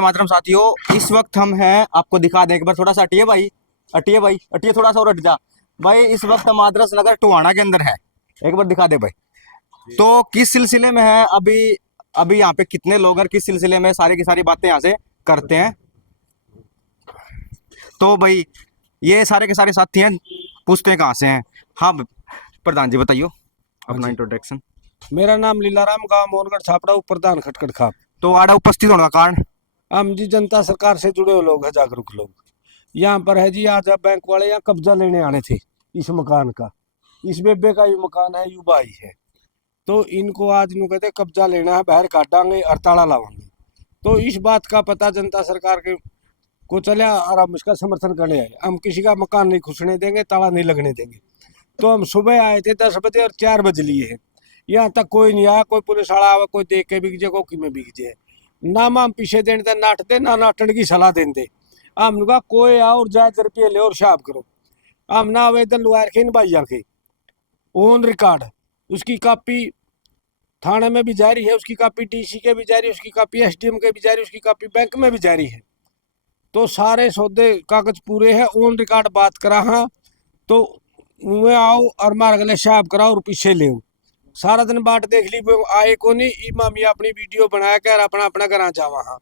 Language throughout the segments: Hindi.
वंदे मातरम साथियों। इस वक्त हम हैं, आपको दिखा दें एक बार, थोड़ा सा हटिए भाई, हटिए भाई, हटिए थोड़ा सा और हट जा भाई। इस वक्त हम आदर्श नगर टोहाना के अंदर है, एक बार दिखा दे भाई। तो किस सिलसिले में है अभी, अभी यहाँ पे कितने लोग और किस सिलसिले में, सारी की सारी बातें यहाँ से करते हैं। तो भाई ये सारे के सारे साथी हैं, पूछते हैं कहाँ से हैं। हाँ प्रधान जी बताइए अपना इंट्रोडक्शन। मेरा नाम लीलाराम, गांव मोहनगढ़ छापड़ा, प्रधान खटखट खाप। तो आड़ा उपस्थित होने का कारण? हम जी जनता सरकार से जुड़े हुए लोग हैं, जागरूक लोग। यहाँ पर है जी, आज बैंक वाले यहाँ कब्जा लेने आने थे इस मकान का। इस बेबे का ये मकान है, युवा ही है। तो इनको आज नु कहते कब्जा लेना है, बाहर काटांगे और ताला लावांगे। तो इस बात का पता जनता सरकार के को चला और हम इसका समर्थन करने आए। हम किसी का मकान नहीं घुसने देंगे, ताला नहीं लगने देंगे। तो हम सुबह आए थे 10 बजे और 4 बज लिए हैं, यहाँ तक कोई नहीं आया। कोई पुलिस वाला आवा, कोई देख के बिक जाए, कोई में बिक जाए। ना हम पीछे देने दे नाट दे, ना नाटन की सलाह दें दे। हम कहा कोई आओ और जायज रुपये ले और शाप करो। हम ना आवेदन लुआ रखे इन भाइयों के ऑन रिकॉर्ड, उसकी कॉपी थाने में भी जारी है, उसकी कॉपी डीसी के भी जारी, उसकी कॉपी एसडीएम के भी जारी, उसकी कॉपी बैंक में भी जारी है। तो सारे सौदे कागज पूरे हैं, ऑन रिकॉर्ड बात करा। हाँ तो मुँह आओ और मार गले शाप कराओ और पीछे ले। सारा दिन बाट देख ली, वो आए को नहीं। इमाम ये अपनी वीडियो बनाया कर अपना अपना घर जावा। हाँ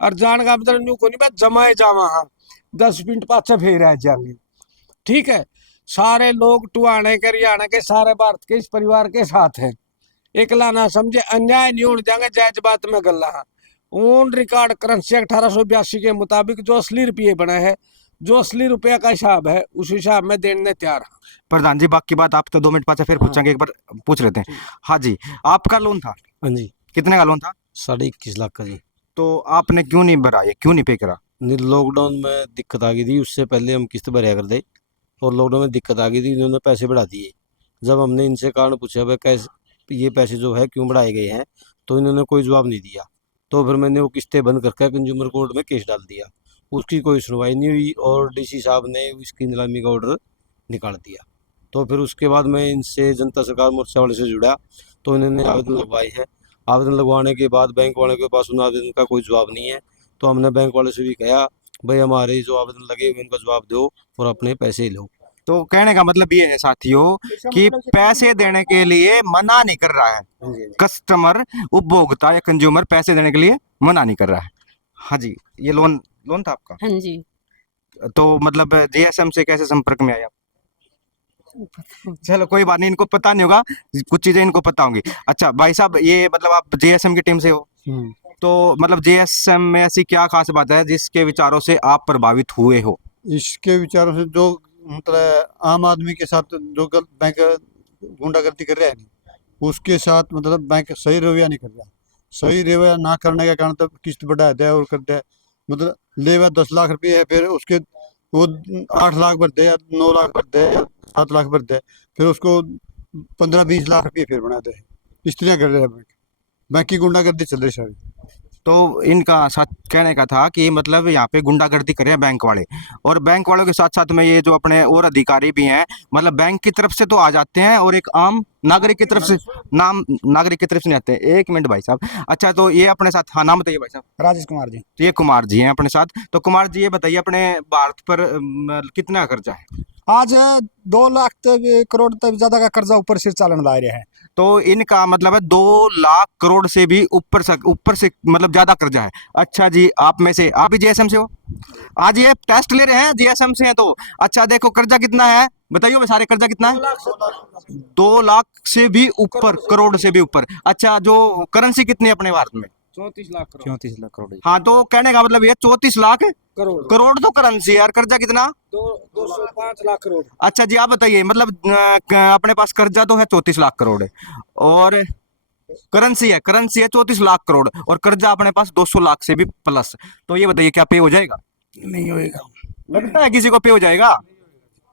और जान का मतलब न्यू को नहीं, बस जमाए जावा। हाँ 10 मिनट पाछे फेर आ जाएंगे। ठीक है, सारे लोग टुहाने के हरियाणा के सारे भारत के इस परिवार के साथ हैं। एकला ना समझे, अन्याय नहीं होने जाएंगे, जायज बात में गल्ला। हाँ ऑन रिकॉर्ड करेंसी 1882 के मुताबिक जो असली रुपये बने हैं, जो असली रुपया का हिसाब है, उस हिसाब में देने तैयार है। प्रधान जी बाकी बात आप तो 2 मिनट पाछे फिर पूछेंगे, एक बार पूछ लेते हैं। हाँ जी, आपका लोन था? हाँ जी, कितने का लोन था? 21.5 लाख का जी। तो आपने क्यों नहीं भरा, ये क्यों नहीं पे करा? लॉकडाउन में दिक्कत आ गई थी, उससे पहले हम किस्त भरा कर दे, और लॉकडाउन में दिक्कत आ गई थी, इन्होंने पैसे बढ़ा दिए। जब हमने इनसे कारण पूछा भाई कैसे ये पैसे जो है क्यों बढ़ाए गए हैं, तो इन्होंने कोई जवाब नहीं दिया। तो फिर मैंने वो किस्तें बंद करके कंज्यूमर कोर्ट में केस डाल दिया। उसकी कोई सुनवाई नहीं हुई और डीसी साहब ने इसकी नीलामी का ऑर्डर निकाल दिया। तो फिर उसके बाद मैं इनसे जनता सरकार मोर्चा वाले से जुड़ा, तो इन्होंने आवेदन लगवाए हैं। आवेदन लगवाने के बाद बैंक वाले के पास उन आवेदन का कोई जवाब नहीं है। तो हमने बैंक वाले से भी कहा भाई हमारे जो आवेदन लगे हुए उनका जवाब दो और अपने पैसे लो। तो कहने का मतलब ये है साथियों कि पैसे देने के लिए मना नहीं कर रहा है कस्टमर, उपभोक्ता या कंज्यूमर पैसे देने के लिए मना नहीं कर रहा है। हाँ जी, ये लोन लोन था आपका? हाँ जी। तो मतलब जीएसएम से कैसे संपर्क में आए आप? चलो कोई बात नहीं, इनको पता नहीं होगा, कुछ चीजें इनको पता होंगी। अच्छा भाई साहब, ये मतलब आप जीएसएम की टीम से हो, तो मतलब जीएसएम में ऐसी क्या खास बात है जिसके विचारों से आप प्रभावित हुए हो? इसके विचारों से जो मतलब आम आदमी के साथ जो बैंक गुंडागर्दी कर रहा है, उसके साथ मतलब बैंक सही रवैया नहीं कर रहा। सही रवैया ना करने के कारण तो किस्त बढ़ा दिया और कर दिया। मतलब लेवा 10 लाख रुपये है, फिर उसके वो 8 लाख भर दे या 9 लाख भर दे या 7 लाख भर दे, फिर उसको 15-20 लाख रुपये फिर बना दे। इस तरह कर रहे हैं बैंक की गुंडागर्दी चल रही सारी। तो इनका साथ कहने का था कि मतलब यहाँ पे गुंडागर्दी कर रहे हैं बैंक वाले, और बैंक वालों के साथ साथ में ये जो अपने और अधिकारी भी हैं, मतलब बैंक की तरफ से तो आ जाते हैं और एक आम नागरिक की तरफ से, नागरिक की तरफ से नहीं आते। एक मिनट भाई साहब, अच्छा तो ये अपने साथ, हाँ नाम बताइए भाई साहब। राजेश कुमार जी। तो ये कुमार जी हैं अपने साथ। तो कुमार जी ये बताइए अपने भारत पर कितना कर्जा है? आज 2 लाख करोड़ तक ज्यादा का कर्जा ऊपर से चालन ला रहे हैं। तो इनका मतलब है 2 लाख करोड़ से भी ऊपर से मतलब ज्यादा कर्जा है। अच्छा जी, आप में से आप भी जीएसएम से हो, आज ये टेस्ट ले रहे हैं जीएसएम से हैं तो। अच्छा देखो कर्जा कितना है बताइए भाई, सारे कर्जा कितना है? 2 लाख से भी ऊपर, करोड़ से भी ऊपर। अच्छा जो करेंसी कितनी है अपने भारत में? 34 लाख करोड़। 34 लाख करोड़। हाँ तो कहने का मतलब ये 34 लाख करोड़ करोड़ तो करेंसी है, और कर्जा कितना? 205 लाख करोड़। अच्छा जी आप बताइए, मतलब अपने पास कर्जा तो है 34 लाख करोड़ है, और करेंसी है 34 लाख करोड़, और कर्जा अपने पास 200 लाख से भी प्लस। तो ये बताइए क्या पे हो जाएगा? नहीं होएगा। लगता है किसी को पे हो जाएगा?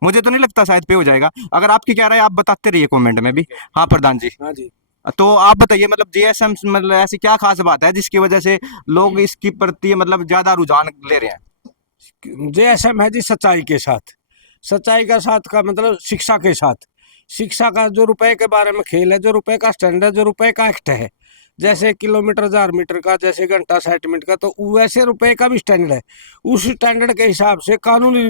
मुझे तो नहीं लगता शायद पे हो जाएगा। अगर आपकी क्या राय है आप बताते रहिए कमेंट में भी। हाँ प्रधान जी। हाँ जी, तो आप बताइए मतलब जीएसएम मतलब ऐसी क्या खास बात है जिसकी वजह से लोग इसकी प्रति मतलब ज्यादा रुझान ले रहे हैं? जीएसएम है जी सच्चाई के साथ। सच्चाई का साथ का मतलब शिक्षा के साथ। शिक्षा का जो रुपए के बारे में खेल है, जो रुपए का स्टैंडर्ड, जो रुपए का एक्ट है, जैसे किलोमीटर 1000 मीटर का, जैसे घंटा 60 मिनट का, तो वैसे रुपए का भी स्टैंडर्ड है। उस स्टैंडर्ड के हिसाब से, कानूनी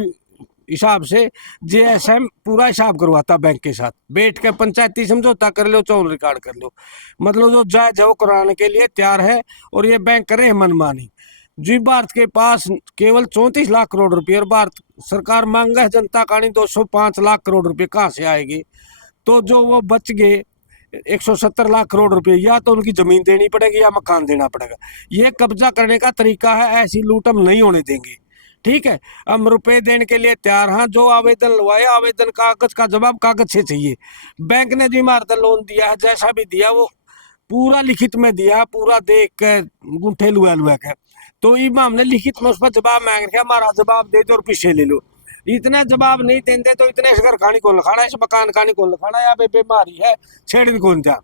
हिसाब से जेएसएम पूरा हिसाब करवाता बैंक के साथ, बैठ के पंचायती समझौता कर लो, चौन रिकॉर्ड कर लो, मतलब जो जायज है वो कराने के लिए तैयार है। और ये बैंक करे मनमानी। जी भारत के पास केवल 34 लाख करोड़ रुपए, और भारत सरकार मांग है जनता कानी 205 लाख करोड़ रुपए, कहाँ से आएगी? तो जो वो बच गए 170 लाख करोड़ रुपए, या तो उनकी जमीन देनी पड़ेगी या मकान देना पड़ेगा। ये कब्जा करने का तरीका है, ऐसी लूट हम नहीं होने देंगे। ठीक है, हम रुपए देने के लिए तैयार हैं। जो आवेदन लवाए, आवेदन कागज का जवाब कागज से चाहिए। बैंक ने जो इमारत लोन दिया है, जैसा भी दिया वो पूरा लिखित में दिया, पूरा देख के गुंठे लुआ लुआ के, तो इमाम हमने लिखित में उस पर जवाब मांग रखा, हमारा जवाब दे दो और पीछे ले लो। इतना जवाब नहीं देते तो इतने इस घर खानी कौन लखाना, इस मकान खानी कौन लखाना, या बेबे मारी है छेड़न कौन जा,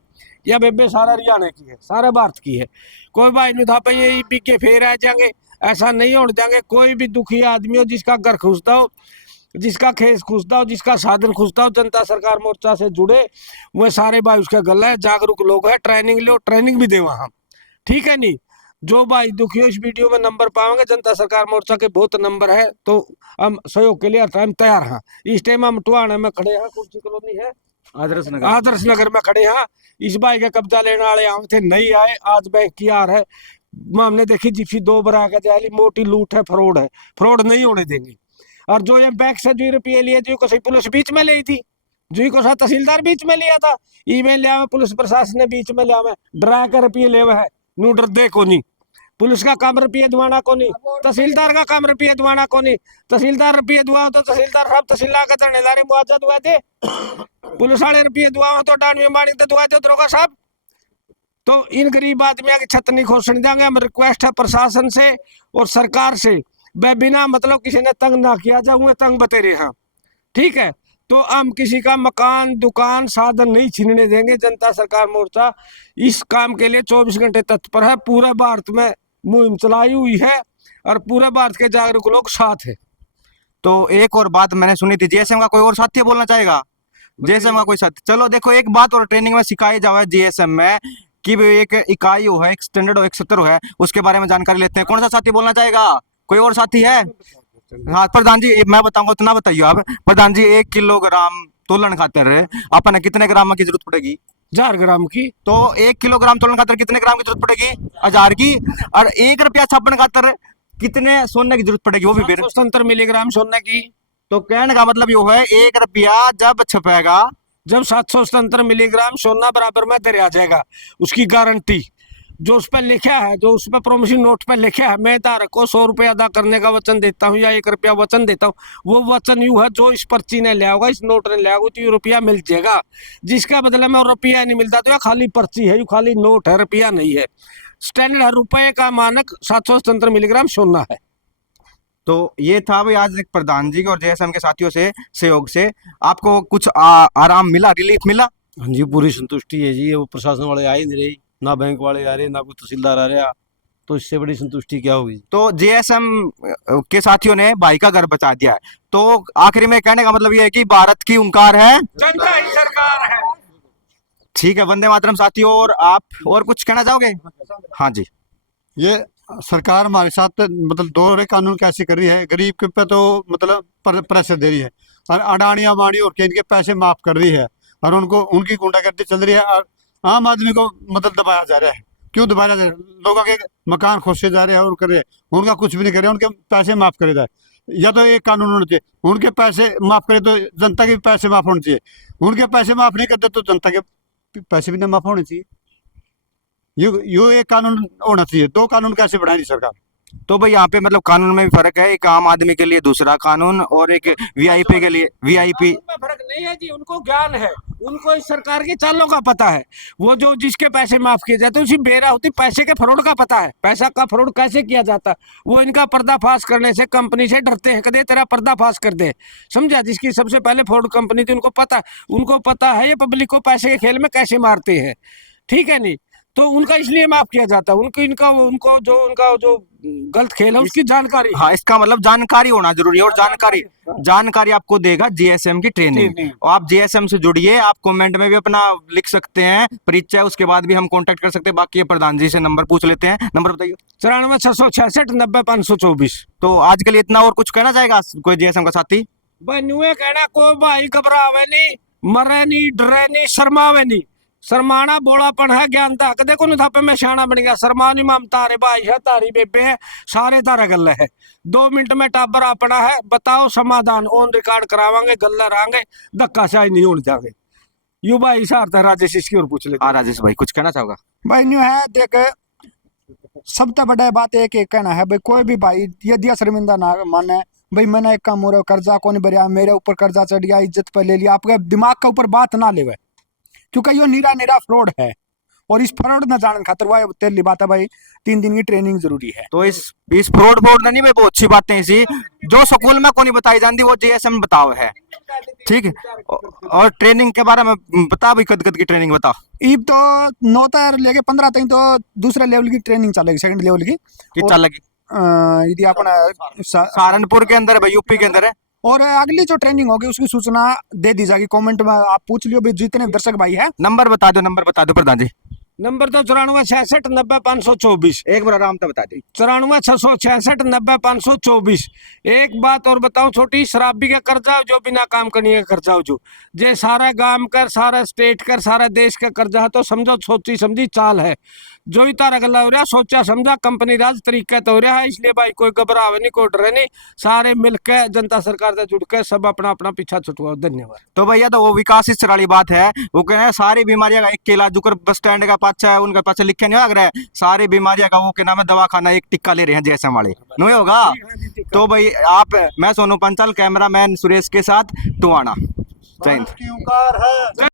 या बेबे सारा हरियाणा की है, सारा भारत की है। कोई भाई नहीं था भाई ये बिके फेर आ जाएंगे, ऐसा नहीं होने देंगे। कोई भी दुखी आदमी हो, जिसका घर खुशता हो, जिसका खेस खुशता हो, जिसका साधन खुशता हो, जनता सरकार मोर्चा से जुड़े, वह सारे भाई उसका गला है, जागरूक लोग है, ट्रेनिंग लो, ट्रेनिंग भी दे वहां। ठीक है नहीं, जो भाई दुखी हो इस वीडियो में नंबर पाओगे, जनता सरकार मोर्चा के बहुत नंबर है, तो हम सहयोग के लिए हर टाइम तैयार हैं। इस टाइम हम टुहाना में खड़े हैं, कुर्सी कॉलोनी है आदर्श नगर में खड़े हैं। इस भाई का कब्जा लेने वाले आए थे, नहीं आए, आज बैंक की हार है। हमने देखी जिप्सी 2 बरा का जाली मोटी लूट है, फ्रॉड है, फ्रॉड नहीं होने देंगे। और जो ये बैंक से जो रुपये लिए, जो को सही पुलिस बीच में ली थी, जो को साथ तहसीलदार बीच में लिया था, ईमेल लिया में पुलिस प्रशासन ने बीच में लिया में डरा कर रुपये ले है। नू डर दे को नहीं, पुलिस का काम रुपये दुआना को नहीं, तहसीलदार का काम रुपये दुआना को नहीं। तहसीलदार रुपये दुआ तो तहसीलदार साहब तहसीलदार का धरनेदार मुआवजा दुआ दे, पुलिस वाले रुपये दुआ तो डांडवी मानी तो दुआ दे दरोगा साहब। तो इन गरीब आदमियों की छत नहीं खोसने देंगे। हम रिक्वेस्ट है प्रशासन से और सरकार से, वह बिना मतलब किसी ने तंग ना किया जाए, वो तंग बतेरे हैं। ठीक है, तो हम किसी का मकान, दुकान, साधन नहीं छीनने देंगे। जनता सरकार मोर्चा इस काम के लिए 24 घंटे तत्पर है। पूरे भारत में मुहिम चलाई हुई है और पूरे भारत के जागरूक लोग साथ है। तो एक और बात मैंने सुनी थी, जीएसएम का कोई और साथी बोलना चाहेगा? जीएसएम का कोई साथी, चलो देखो एक बात और ट्रेनिंग में सिखाई जाए जीएसएम में कि भी एक इकाई हो है, एक स्टैंडर्ड हो, एक सत्र है, उसके बारे में जानकारी लेते हैं। कौन सा साथी बोलना चाहेगा? कोई और साथी है? हाँ प्रधान जी, मैं बताऊंगा उतना बताइए आप। प्रधान जी, 1 किलोग्राम तोलन खातर अपन कितने ग्राम की जरूरत पड़ेगी? 1000 ग्राम की। तो 1 किलोग्राम तोलन खातर कितने ग्राम की जरूरत पड़ेगी? 1000 की। और 1 रुपया छापन खातर कितने सोने की जरूरत पड़ेगी? वो भी फिर 770 मिलीग्राम सोने की। तो कहने का मतलब यो है 1 रुपया जब छपेगा, जब 770 मिलीग्राम सोना बराबर में दर आ जाएगा, उसकी गारंटी जो उस पर लिखा है, जो उस पर प्रोमिसरी नोट पर लिखा है, मैं धारक को 100 रुपया अदा करने का वचन देता हूँ या 1 रुपया वचन देता हूँ, वो वचन यूं है, जो इस पर्ची ने लिया होगा, इस नोट ने लिया होगा, तो ये रुपया मिल जाएगा। जिसका बदले में रुपया नहीं मिलता, तो यह खाली पर्ची है, यू खाली नोट है, रुपया नहीं है। स्टैंडर्ड है, रुपये का मानक 770 मिलीग्राम सोना है। तो ये था भाई आज एक प्रधान जी के और जेएसएम के साथियों से सहयोग से आपको कुछ आराम मिला, रिलीफ मिला? हाँ जी, पूरी संतुष्टि है जी। वो प्रशासन वाले आए नहीं रहे, ना बैंक वाले आ रहे, ना कोई तहसीलदार आ रहा, तो इससे बड़ी संतुष्टि क्या होगी। तो जेएसएम के साथियों ने भाई का घर बचा दिया है। तो आखिरी में कहने का मतलब ये है कि भारत की ओंकार है, जनता ही सरकार है। ठीक है, वंदे मातरम साथियों। और आप और कुछ कहना चाहोगे? हाँ जी। ये सरकार हमारे साथ मतलब दोहरे कानून कैसे कर रही है, गरीब के पे तो मतलब प्रेशर दे रही है, और अडानी अबानी और इनके पैसे माफ कर रही है, और उनको उनकी गुंडागर्दी चल रही है, और आम आदमी को मतलब दबाया जा रहा है। क्यों दबाया जा रहा है? लोगों के मकान खोसे जा रहे हैं और कर रहे हैं, उनका कुछ भी नहीं कर रहे, उनके पैसे माफ करे जाए। या तो एक कानून होना चाहिए, उनके पैसे माफ करे तो जनता के पैसे माफ होने चाहिए, उनके पैसे माफ नहीं करते तो जनता के पैसे भी नहीं माफ होने चाहिए। यो एक कानून होना चाहिए, 2 कानून कैसे बढ़ाएगी सरकार? तो भाई यहाँ पे मतलब कानून में भी फर्क है, एक आम आदमी के लिए दूसरा कानून और एक वीआईपी के लिए वीआईपी में फर्क नहीं है जी। उनको ज्ञान है, उनको इस सरकार की चालों का पता है। वो जो जिसके पैसे माफ किए जाते हैं उसी बेरा होती, पैसे के फ्रॉड का पता है, पैसा का फ्रॉड कैसे किया जाता है। वो इनका पर्दाफाश करने से कंपनी से डरते हैं, कदे तेरा पर्दाफाश कर दे, समझा। जिसकी सबसे पहले फ्रॉड कंपनी थी, उनको पता है ये पब्लिक को पैसे के खेल में कैसे मारते हैं। ठीक है नहीं, तो उनका इसलिए माफ किया जाता है, उनको उनको जो उनका जो गलत खेल है उसकी जानकारी। हाँ, इसका मतलब जानकारी होना जरूरी है, और जानकारी आपको देगा जीएसएम की ट्रेनिंग। और आप जीएसएम से जुड़िए, आप कमेंट में भी अपना लिख सकते हैं परिचय, उसके बाद भी हम कांटेक्ट कर सकते हैं। बाकी ये प्रधान जी से नंबर पूछ लेते हैं, नंबर बताइए। 94 666 90 524। तो आज के लिए इतना, और कुछ कहना चाहेगा कोई जीएसएम का साथी? भाई न्यूए कहना, कोई भाई घबरावे नहीं, मरे नहीं, डरे नहीं, शर्मावे नहीं। शर्माना बोलापन है, ज्ञान था कदे को नहीं था पे मैं शाना बन गया। शर्मा नहीं, माम तारे भाई है, तारी बेबे है, सारे तारे गल्ले है। 2 मिनट में टाबर अपना है, बताओ समाधान ऑन रिकॉर्ड करावांगे, गल्ले रहेंगे, धक्का शाही नहीं होने जाएंगे। यू भाई सार राजेश इसकी और पूछ लेते। हाँ राजेश भाई, कुछ कहना चाहोगा? भाई न्यू है देख, सबसे बड़ा बात एक एक कहना है भाई, कोई भी भाई यदि शर्मिंदा ना माने, भाई मैंने एक काम हो रहा कर्जा को नहीं भरिया, मेरे ऊपर कर्जा चढ़ गया, इज्जत पे ले लिया, आपके दिमाग के ऊपर बात ना लेवे, क्योंकि ये निरा फ्रॉड है। और इस फ्रॉड न जानने खातर वह तेरी बात है भाई, 3 दिन की ट्रेनिंग जरूरी है। तो इस फ्रॉड नहीं भाई, बहुत अच्छी बातें इसी जो स्कूल में को नहीं बताई जाती वो जीएसएम बताओ है, ठीक है। और ट्रेनिंग के बारे में बता भाई, कद की ट्रेनिंग बता। ईब तो 9 तक लेके 15 तक तो दूसरे लेवल की ट्रेनिंग चलेगी, सेकंड लेवल की। कितना लगी? यदि अपना सहारनपुर के अंदर है भाई, यूपी के अंदर है। और अगली जो ट्रेनिंग होगी उसकी सूचना दे दी जाएगी, कमेंट में आप पूछ लियो भाई, जितने दर्शक भाई है। नंबर बता दो प्रधान जी। नंबर तो 94 66 90 524। एक बार आराम से बता दी। 94 666 90 524। एक बात और बताऊं छोटी, शराबी का कर्जा जो बिना काम करने का कर्जा हो, जो जे सारा गांव कर, सारा स्टेट कर, सारा देश का कर्जा है, तो समझो सोची समझी चाल है। जो ही तारा गला हो रहा, सोचा समझा कंपनी राज तरीका तो हो रहा है। इसलिए भाई कोई घबरावे नहीं, कोई डरे नहीं, सारे मिलकर जनता सरकार से जुड़ के सब अपना अपना पीछा छुटवाओ। धन्यवाद। तो भैया, तो वो विकास इस वाली बात है, वो कह रहे हैं सारी बीमारियां का एक के इलाज, जो बस स्टैंड का पाछा है उनका पाछा लिखे नहीं लग रहा है, सारी बीमारियां का वो के नाम है दवाखाना, एक टिक्का ले रहे हैं जैसे वाले नहीं होगा। तो भाई आप, मैं सोनू पंचाल, कैमरा मैन सुरेश के साथ टुवाना। जय हिंद।